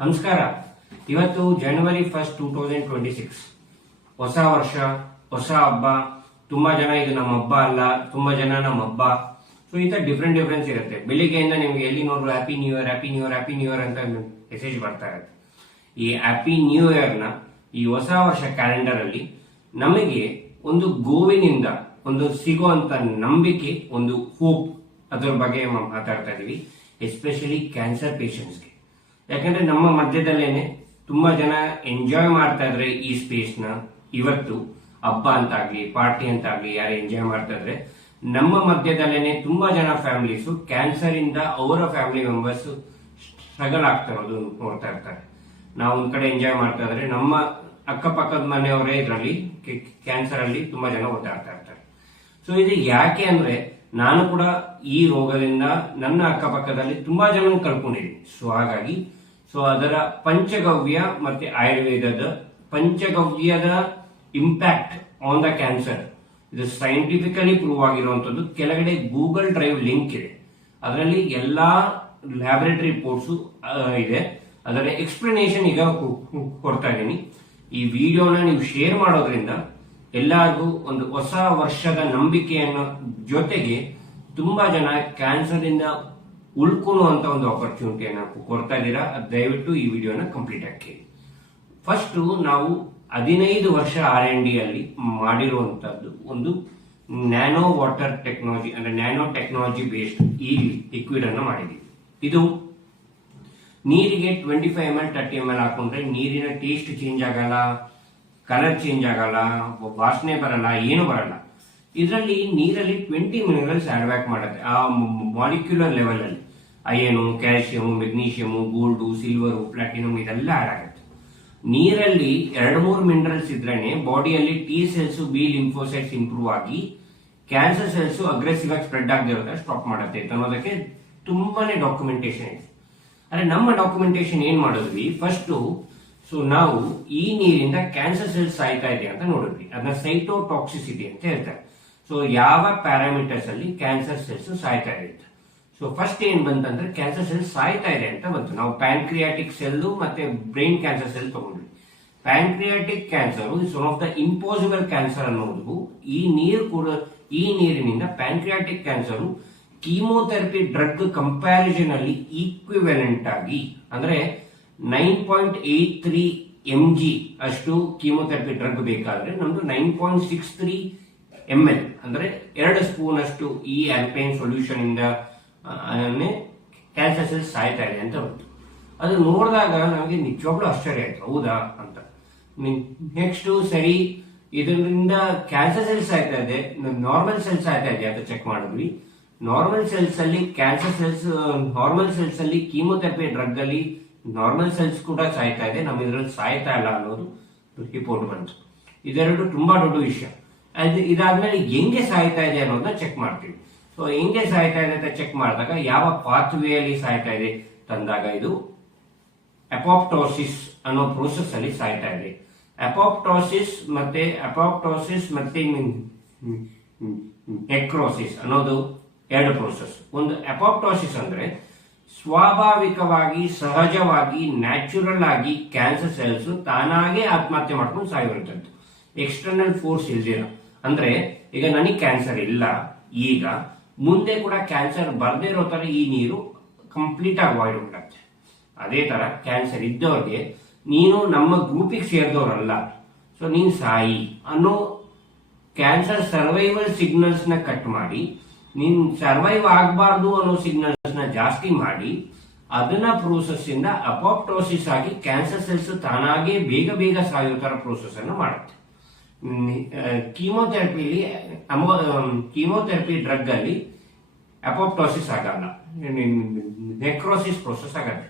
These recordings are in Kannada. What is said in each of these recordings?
ನಮಸ್ಕಾರ. ಇವತ್ತು ಜನವರಿ 1 2026 ಹೊಸ ವರ್ಷ, ಹೊಸ ಹಬ್ಬ. ತುಂಬಾ ಜನ ಇದು ನಮ್ಮ ಹಬ್ಬ ಅಲ್ಲ, ತುಂಬಾ ಜನ ನಮ್ಮ ಹಬ್ಬ. ಸೊ ಈ ತರ ಡಿಫ್ರೆನ್ಸ್ ಇರುತ್ತೆ. ಬೆಳಿಗ್ಗೆಯಿಂದ ನಿಮ್ಗೆ ಎಲ್ಲಿ ನೋಡ್ರು happy new year, happy new year, happy new year ಅಂತ ಮೆಸೇಜ್ ಬರ್ತಾ ಇರುತ್ತೆ. ಈ ಹ್ಯಾಪಿ ನ್ಯೂ ಇಯರ್ ನ ಈ ಹೊಸ ವರ್ಷ ಕ್ಯಾಲೆಂಡರ್ ಅಲ್ಲಿ ನಮಗೆ ಒಂದು ಗೋವಿನಿಂದ ಒಂದು ಸಿಗುವಂತ ನಂಬಿಕೆ, ಒಂದು ಹೋಪ್, ಅದ್ರ ಬಗ್ಗೆ ಮಾತಾಡ್ತಾ ಇದೀವಿ. ಎಸ್ಪೆಷಲಿ ಕ್ಯಾನ್ಸರ್ ಪೇಷಂಟ್ಸ್ಗೆ. ಯಾಕಂದ್ರೆ ನಮ್ಮ ಮಧ್ಯದಲ್ಲೇನೆ ತುಂಬಾ ಜನ ಎಂಜಾಯ್ ಮಾಡ್ತಾ ಇದ್ರೆ ಈ ಸ್ಪೇಸ್ ನ. ಇವತ್ತು ಹಬ್ಬ ಅಂತಾಗ್ಲಿ, ಪಾರ್ಟಿ ಅಂತಾಗ್ಲಿ ಯಾರು ಎಂಜಾಯ್ ಮಾಡ್ತಾ ಇದ್ರೆ, ನಮ್ಮ ಮಧ್ಯದಲ್ಲೇನೆ ತುಂಬಾ ಜನ ಫ್ಯಾಮಿಲೀಸ್ ಕ್ಯಾನ್ಸರ್ ಇಂದ ಅವರ ಫ್ಯಾಮಿಲಿ ಮೆಂಬರ್ಸ್ ಸ್ಟ್ರಗಲ್ ಆಗ್ತಾ ಇರೋದು ನೋಡ್ತಾ ಇರ್ತಾರೆ. ನಾವು ಒಂದ್ ಕಡೆ ಎಂಜಾಯ್ ಮಾಡ್ತಾ ಇದ್ರೆ, ನಮ್ಮ ಅಕ್ಕಪಕ್ಕದ ಮನೆಯವರೇ ಇದರಲ್ಲಿ ಕ್ಯಾನ್ಸರ್ ಅಲ್ಲಿ ತುಂಬಾ ಜನ ಓದಾಡ್ತಾ ಇರ್ತಾರೆ. ಸೊ ಇದು ಯಾಕೆ ಅಂದ್ರೆ, ನಾನು ಕೂಡ ಈ ರೋಗದಿಂದ ನನ್ನ ಅಕ್ಕಪಕ್ಕದಲ್ಲಿ ತುಂಬಾ ಜನ ಕಳ್ಕೊಂಡಿದ್ದೀನಿ. ಸೊ ಹಾಗಾಗಿ ಅದರ ಪಂಚಗವ್ಯ ಮತ್ತೆ ಆಯುರ್ವೇದದ ಪಂಚಗವ್ಯದ ಇಂಪ್ಯಾಕ್ಟ್ ಆನ್ ದ ಕ್ಯಾನ್ಸರ್, ಇದು ಸೈಂಟಿಫಿಕಲಿ ಪ್ರೂವ್ ಆಗಿರುವಂತದ್ದು. ಕೆಳಗಡೆ ಗೂಗಲ್ ಡ್ರೈವ್ ಲಿಂಕ್ ಇದೆ, ಅದರಲ್ಲಿ ಎಲ್ಲಾ ಲ್ಯಾಬೊರೇಟರಿ ರಿಪೋರ್ಟ್ಸ್ ಇದೆ. ಅದರ ಎಕ್ಸ್ಪ್ಲನೇಷನ್ ಈಗ ಕೊಡ್ತಾ ಇದ್ದೀನಿ. ಈ ವಿಡಿಯೋನ ನೀವು ಶೇರ್ ಮಾಡೋದ್ರಿಂದ ಎಲ್ಲರಿಗೂ ಒಂದು ಹೊಸ ವರ್ಷದ ನಂಬಿಕೆಯನ್ನು ಜೊತೆಗೆ ತುಂಬಾ ಜನ ಕ್ಯಾನ್ಸರ್ ಇಂದ ಉಳ್ಕೊಳ್ಳುವಂತ ಒಂದು ಆಪರ್ಚುನಿಟಿಯನ್ನು ಕೊಡ್ತಾ ಇದ್ದೀರಾ. ದಯವಿಟ್ಟು ಈ ವಿಡಿಯೋನ ಕಂಪ್ಲೀಟ್ ಆಗಿ. ಫಸ್ಟ್ ನಾವು 15 ವರ್ಷ R&D ಅಲ್ಲಿ ಮಾಡಿರುವಂತದ್ದು ಒಂದು ನ್ಯಾನೋ ವಾಟರ್ ಟೆಕ್ನಾಲಜಿ, ಅಂದ್ರೆ ನ್ಯಾನೋ ಟೆಕ್ನಾಲಜಿ ಬೇಸ್ಡ್ ಈ ಲಿಕ್ವಿಡ್ ಅನ್ನು ಮಾಡಿದೀವಿ. ಇದು ನೀರಿಗೆ 25 ml 30 ml ಹಾಕೊಂಡ್ರೆ ನೀರಿನ ಟೇಸ್ಟ್ ಚೇಂಜ್ ಆಗಲ್ಲ, ಕಲರ್ ಚೇಂಜ್ ಆಗಲ್ಲ, ವಾಸನೆ ಬರಲ್ಲ, ಏನು ಬರಲ್ಲ. ಇದರಲ್ಲಿ ನೀರಲ್ಲಿ 20 ಮಿನರಲ್ಸ್ ಆಡ್ ಬ್ಯಾಕ್ ಮಾಡುತ್ತೆ. ಆ ಮಾಲಿಕ್ಯುಲರ್ ಲೆವೆಲ್ ಅಲ್ಲಿ iron, calcium, magnesium, gold, silver, platinum ಇದೆಲ್ಲ ಆಡ್ ಆಗುತ್ತೆ. ನೀರಲ್ಲಿ 2-3 ಮಿನರಲ್ಸ್ ಇದ್ರೇನೆ ಬಾಡಿಯಲ್ಲಿ T cells, B lymphocytes improve ಆಗಿ ಕ್ಯಾನ್ಸರ್ ಸೆಲ್ಸ್ ಅಗ್ರೆಸಿವ್ ಆಗಿ ಸ್ಪ್ರೆಡ್ ಆಗದಿರೋದ್ರೆ ಸ್ಟಾಪ್ ಮಾಡುತ್ತೆ ಅನ್ನೋದಕ್ಕೆ ತುಂಬಾನೇ ಡಾಕ್ಯುಮೆಂಟೇಶನ್ ಇದೆ. ಆದ್ರೆ ನಮ್ಮ ಡಾಕ್ಯುಮೆಂಟೇಶನ್ ಏನ್ ಮಾಡಿದ್ವಿ, ಫಸ್ಟ್ ನಾವು ಈ ನೀರಿಂದ ಕ್ಯಾನ್ಸರ್ ಸೆಲ್ಸ್ ಸಾಯ್ತಾ ಇದೆ ಅಂತ ನೋಡಿದ್ವಿ. ಅದನ್ನ ಸೈಟೋಟಾಕ್ಸಿಸಿಟಿ ಅಂತ ಹೇಳ್ತಾರೆ. ಸೊ ಯಾವ ಪ್ಯಾರಾಮೀಟರ್ಸ್ ಅಲ್ಲಿ ಕ್ಯಾನ್ಸರ್ ಸೆಲ್ಸ್ ಸಾಯ್ತಾ ಇದೆ. ಸೊ ಫಸ್ಟ್ ಏನ್ ಬಂತಂದ್ರೆ ಕ್ಯಾನ್ಸರ್ ಸೆಲ್ಸ್ ಸಾಯ್ತಾ ಇದೆ ಅಂತ ಬಂತು. ನಾವು ಪ್ಯಾನ್ಕ್ರಿಯಾಟಿಕ್ ಸೆಲ್ ಮತ್ತೆ ಬ್ರೈನ್ ಕ್ಯಾನ್ಸರ್ ಸೆಲ್ ತಗೊಂಡ್ವಿ. Pancreatic cancer is one of the impossible cancer ಅನ್ನೋದು. ಈ ನೀರಿನಿಂದ pancreatic cancer chemotherapy drug comparison ಅಲ್ಲಿ ಈಕ್ವಿವೆಲೆಂಟ್ ಆಗಿ, ಅಂದ್ರೆ 9.83 mg ಅಷ್ಟು ಕೀಮೋಥೆರಪಿ ಡ್ರಗ್ ಬೇಕಾದ್ರೆ ನಮ್ದು 9.63 ml, ಅಂದ್ರೆ 2 ಸ್ಪೂನ್ ಅಷ್ಟು ಈ ಆಲ್ಪೈನ್ ಸೊಲ್ಯೂಷನ್ ಇಂದ ಕ್ಯಾನ್ಸರ್ ಸೆಲ್ಸ್ ಸಾಯ್ತಾ ಇದೆ ಅಂತ ಬಂತು. ಅದು ನೋಡಿದಾಗ ನಮಗೆ ನಿಜವಾಗ್ಲೂ ಆಶ್ಚರ್ಯ ಆಯ್ತು, ಹೌದಾ ಅಂತ. ನೆಕ್ಸ್ಟ್ ಸರಿ, ಇದರಿಂದ ಕ್ಯಾನ್ಸರ್ ಸೆಲ್ಸ್ ಸಾಯ್ತಾ ಇದೆ, ನಾರ್ಮಲ್ ಸೆಲ್ಸ್ ಸಾಯ್ತಾ ಇದೆ ಅಂತ ಚೆಕ್ ಮಾಡಿದ್ವಿ. ನಾರ್ಮಲ್ ಸೆಲ್ಸ್ ಅಲ್ಲಿ ಕ್ಯಾನ್ಸರ್ ಸೆಲ್ಸ್, ನಾರ್ಮಲ್ ಸೆಲ್ಸ್ ಅಲ್ಲಿ ಕೀಮೋಥೆರಪಿ ಡ್ರಗ್ ಅಲ್ಲಿ ನಾರ್ಮಲ್ ಸೆಲ್ಸ್ ಕೂಡ ಸಾಯ್ತಾ ಇದೆ, ನಮ್ಮ ಇದ್ರಲ್ಲಿ ಸಾಯ್ತಾ ಇಲ್ಲ ಅನ್ನೋದು ರಿಪೋರ್ಟ್ ಬಂತು. ಇದೆರಡು ತುಂಬಾ ದೊಡ್ಡ ವಿಷಯ. ಇದಾದ್ಮೇಲೆ ಹೆಂಗೆ ಸಾಯ್ತಾ ಇದೆ ಅನ್ನೋದನ್ನ ಚೆಕ್ ಮಾಡ್ತೀವಿ. ಸೊ ಹೆಂಗೆ ಸಾಯ್ತಾ ಇದೆ ಅಂತ ಚೆಕ್ ಮಾಡಿದಾಗ ಯಾವ ಪಾತ್ವೇ ಅಲ್ಲಿ ಸಾಯ್ತಾ ಇದೆ ತಂದಾಗ ಇದು ಅಪಾಪ್ಟೋಸಿಸ್ ಅನ್ನೋ ಪ್ರೋಸೆಸ್ ಅಲ್ಲಿ ಸಾಯ್ತಾ ಇದೆ. ಅಪಾಪ್ಟೋಸಿಸ್ ಮತ್ತೆ ನೆಕ್ರೋಸಿಸ್ ಅನ್ನೋದು 2 ಪ್ರೋಸೆಸ್. ಒಂದು ಅಪಾಪ್ಟೋಸಿಸ್ ಅಂದ್ರೆ ಸ್ವಾಭಾವಿಕವಾಗಿ, ಸಹಜವಾಗಿ, ನ್ಯಾಚುರಲ್ ಆಗಿ ಕ್ಯಾನ್ಸರ್ ಸೆಲ್ಸ್ ತಾನಾಗೆ ಆತ್ಮಹತ್ಯೆ ಮಾಡ್ಕೊಂಡು ಸಾಯುವಂಥದ್ದು, ಎಕ್ಸ್ಟರ್ನಲ್ ಫೋರ್ಸ್ ಇಲ್ದಿರ. ಅಂದ್ರೆ ಈಗ ನನಗೆ ಕ್ಯಾನ್ಸರ್ ಇಲ್ಲ, ಈಗ ಮುಂದೆ ಕೂಡ ಕ್ಯಾನ್ಸರ್ ಬರ್ದೇ ಇರೋ ತರ ಈ ನೀರು ಕಂಪ್ಲೀಟ್ ಆಗಿ ಅವಾಯ್ಡ್ ಮಾಡುತ್ತೆ. ಅದೇ ತರ ಕ್ಯಾನ್ಸರ್ ಇದ್ದವ್ರಿಗೆ ನೀನು ನಮ್ಮ ಗ್ರೂಪಿಗೆ ಸೇರಿದವರಲ್ಲ, ಸೊ ನೀನ್ ಸಾಯಿ ಅನ್ನೋ ಕ್ಯಾನ್ಸರ್ ಸರ್ವೈವಲ್ ಸಿಗ್ನಲ್ಸ್ ನ ಕಟ್ ಮಾಡಿ, ನೀನ್ ಸರ್ವೈವ್ ಆಗಬಾರ್ದು ಅನ್ನೋ ಸಿಗ್ನಲ್ಸ್ ನ ಜಾಸ್ತಿ ಮಾಡಿ, ಅದನ್ನ ಪ್ರೋಸೆಸ್ ಇಂದ ಅಪಾಪ್ಟೋಸಿಸ್ ಆಗಿ ಕ್ಯಾನ್ಸರ್ ಸೆಲ್ಸ್ ತಾನಾಗೆ ಬೇಗ ಸಾಯೋ ತರ ಪ್ರೋಸೆಸ್ ಅನ್ನು ಮಾಡುತ್ತೆ. ಕೀಮೋಥೆರಪಿ ಡ್ರಗ್ ಅಲ್ಲಿ ಅಪಾಪ್ಟೋಸಿಸ್ ಆಗಲ್ಲ, ನೆಕ್ರೋಸಿಸ್ ಪ್ರೋಸೆಸ್ ಆಗತ್ತೆ.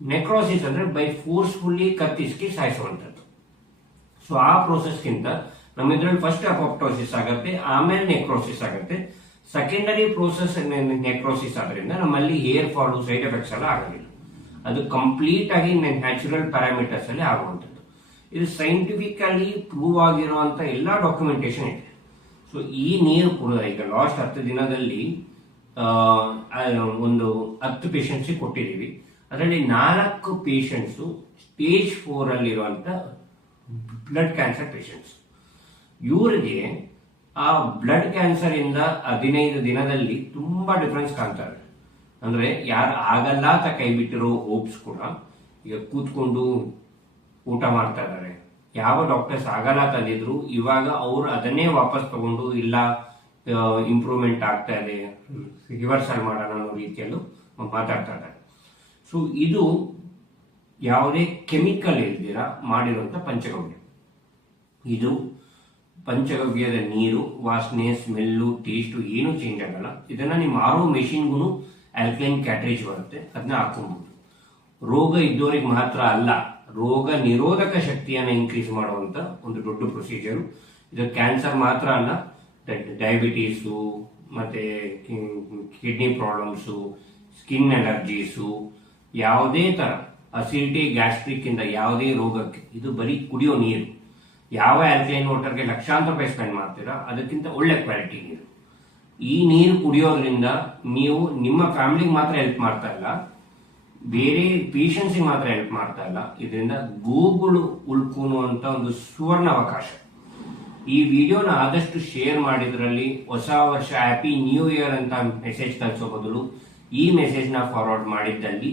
ನೆಕ್ರೋಸಿಸ್ ಅಂದ್ರೆ ಬೈ ಫೋರ್ಸ್ಫುಲ್ಲಿ ಕತ್ತಿಸ್ಕಿ ಸಾಯಿಸುವಂತದ್ದು. ಸೊ ಆ ಪ್ರೋಸೆಸ್ ಗಿಂತ ನಮ್ಮ ಇದ್ರಲ್ಲಿ ಫಸ್ಟ್ ಅಪಾಪ್ಟೋಸಿಸ್ ಆಗುತ್ತೆ, ಆಮೇಲೆ ನೆಕ್ರೋಸಿಸ್ ಆಗುತ್ತೆ. ಸೆಕೆಂಡರಿ ಪ್ರೋಸೆಸ್ ನೆಕ್ರೋಸಿಸ್ ಆದ್ರಿಂದ ನಮ್ಮಲ್ಲಿ ಹೇರ್ ಫಾಲ್, ಸೈಡ್ ಎಫೆಕ್ಟ್ಸ್ ಎಲ್ಲ ಆಗೋದಿಲ್ಲ. ಅದು ಕಂಪ್ಲೀಟ್ ಆಗಿ ನ್ಯಾಚುರಲ್ ಪ್ಯಾರಾಮೀಟರ್ಸ್ ಅಲ್ಲಿ ಆಗುವಂಥದ್ದು. ಇದು ಸೈಂಟಿಫಿಕಲಿ ಪ್ರೂವ್ ಆಗಿರುವಂತ ಎಲ್ಲಾ ಡಾಕ್ಯುಮೆಂಟೇಶನ್ ಇದೆ. ಸೊ ಈ ನೀರು ಕೂಡ ಈಗ ಲಾಸ್ಟ್ 10 ದಿನದಲ್ಲಿ ಒಂದು 10 ಪೇಷಂಟ್ಸ್ ಕೊಟ್ಟಿದ್ದೀವಿ. ಅದರಲ್ಲಿ 4 ಪೇಷಂಟ್ಸು ಸ್ಟೇಜ್ 4 ಅಲ್ಲಿರುವಂತ ಬ್ಲಡ್ ಕ್ಯಾನ್ಸರ್ ಪೇಷಂಟ್ಸ್. ಇವರಿಗೆ ಆ ಬ್ಲಡ್ ಕ್ಯಾನ್ಸರ್ ಇಂದ 15 ದಿನದಲ್ಲಿ ತುಂಬಾ ಡಿಫರೆನ್ಸ್ ಕಾಣ್ತಾರೆ. ಅಂದ್ರೆ ಯಾರು ಆಗಲ್ಲ ಅಂತ ಕೈ ಬಿಟ್ಟಿರೋ ಹೋಪ್ಸ್ ಕೂಡ ಈಗ ಕೂತ್ಕೊಂಡು ಊಟ ಮಾಡ್ತಾ ಇದ್ದಾರೆ. ಯಾವ ಡಾಕ್ಟರ್ಸ್ ಆಗಲ್ಲ ತಂದಿದ್ರು ಇವಾಗ ಅವ್ರು ಅದನ್ನೇ ವಾಪಸ್ ತಗೊಂಡು ಇಲ್ಲ ಇಂಪ್ರೂವ್ಮೆಂಟ್ ಆಗ್ತಾ ಇದೆ, ರಿವರ್ಸಲ್ ಮಾಡೋಣ ಅನ್ನೋ ರೀತಿಯಲ್ಲೂ ಮಾತಾಡ್ತಾ ಇದ್ದಾರೆ. ಸೊ ಇದು ಯಾವುದೇ ಕೆಮಿಕಲ್ ಇಲ್ದಿರ ಮಾಡಿರುವಂತ ಪಂಚಗವ್ಯ. ಇದು ಪಂಚಗವ್ಯದ ನೀರು ವಾಸನೆ, ಸ್ಮೆಲ್ಲು, ಟೇಸ್ಟು ಏನು ಚೇಂಜ್ ಆಗಲ್ಲ. ಇದನ್ನ ನೀವು ಮಾರೋ ಮೆಷಿನ್ಗೂ ಆಲ್ಕಲೈನ್ ಕ್ಯಾಟ್ರೇಜ್ ಬರುತ್ತೆ, ಅದನ್ನ ಹಾಕೊಬಹುದು. ರೋಗ ಇದ್ದವರಿಗೆ ಮಾತ್ರ ಅಲ್ಲ, ರೋಗ ನಿರೋಧಕ ಶಕ್ತಿಯನ್ನು ಇನ್ಕ್ರೀಸ್ ಮಾಡುವಂತ ಒಂದು ದೊಡ್ಡ ಪ್ರೊಸೀಜರು. ಇದು ಕ್ಯಾನ್ಸರ್ ಮಾತ್ರ ಅಲ್ಲ, ಡಯಾಬಿಟೀಸು, ಮತ್ತೆ ಕಿಡ್ನಿ ಪ್ರಾಬ್ಲಮ್ಸು, ಸ್ಕಿನ್ ಅಲರ್ಜೀಸು, ಯಾವುದೇ ತರ ಅಸಿಡಿಟಿ, ಗ್ಯಾಸ್ಟ್ರಿಕ್ ಇಂದ ಯಾವುದೇ ರೋಗಕ್ಕೆ ಇದು ಬರೀ ಕುಡಿಯೋ ನೀರು. ಯಾವ ಆಲ್ಕಲೈನ್ ವಾಟರ್ಗೆ ಲಕ್ಷಾಂತರ ರೂಪಾಯಿ ಸ್ಪೆಂಡ್ ಮಾಡ್ತೀರಾ, ಅದಕ್ಕಿಂತ ಒಳ್ಳೆ ಕ್ವಾಲಿಟಿ ನೀರು. ಈ ನೀರು ಕುಡಿಯೋದ್ರಿಂದ ನೀವು ನಿಮ್ಮ ಫ್ಯಾಮಿಲಿಗೆ ಮಾತ್ರ ಹೆಲ್ಪ್ ಮಾಡ್ತಾ ಇಲ್ಲ, ಬೇರೆ ಪೇಷಂಟ್ಸ್ಗೆ ಮಾತ್ರ ಹೆಲ್ಪ್ ಮಾಡ್ತಾ ಇಲ್ಲ. ಇದರಿಂದ ಗೋಗಳು ಉಳ್ಕೊಳ್ಳುವಂತ ಒಂದು ಸುವರ್ಣ ಅವಕಾಶ. ಈ ವಿಡಿಯೋನ ಆದಷ್ಟು ಶೇರ್ ಮಾಡಿದ್ರಲ್ಲಿ ಹೊಸ ವರ್ಷ ಹ್ಯಾಪಿ ನ್ಯೂ ಇಯರ್ ಅಂತ ಮೆಸೇಜ್ ಕಳಿಸೋ ಬದಲು ಈ ಮೆಸೇಜ್ ನ ಫಾರ್ವರ್ಡ್ ಮಾಡಿದ್ದಲ್ಲಿ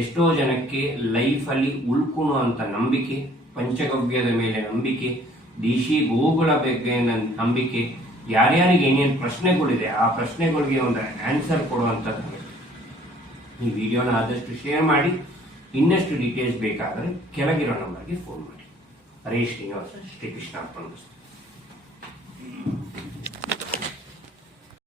ಎಷ್ಟೋ ಜನಕ್ಕೆ ಲೈಫ್ ಅಲ್ಲಿ ಉಳ್ಕೊಳ್ಳುವಂತ ನಂಬಿಕೆ, ಪಂಚಗವ್ಯದ ಮೇಲೆ ನಂಬಿಕೆ, ದೇಶಿ ಗೋಗಳ ಬಗ್ಗೆ ನಂಬಿಕೆ, ಯಾರ್ಯಾರಿಗೆ ಏನೇನು ಪ್ರಶ್ನೆಗಳಿದೆ ಆ ಪ್ರಶ್ನೆಗಳಿಗೆ ಒಂದು ಆನ್ಸರ್ ಕೊಡುವಂಥದ್ದು. ಈ ವಿಡಿಯೋನ ಆದಷ್ಟು ಶೇರ್ ಮಾಡಿ. ಇನ್ನಷ್ಟು ಡೀಟೇಲ್ಸ್ ಬೇಕಾದರೆ ಕೆಳಗಿರೋ ನಂಬರ್ಗೆ ಫೋನ್ ಮಾಡಿ. ಹರೇ ಶ್ರೀನಿವಾಸ, ಶ್ರೀಕೃಷ್ಣ ಅರ್ಪಣ.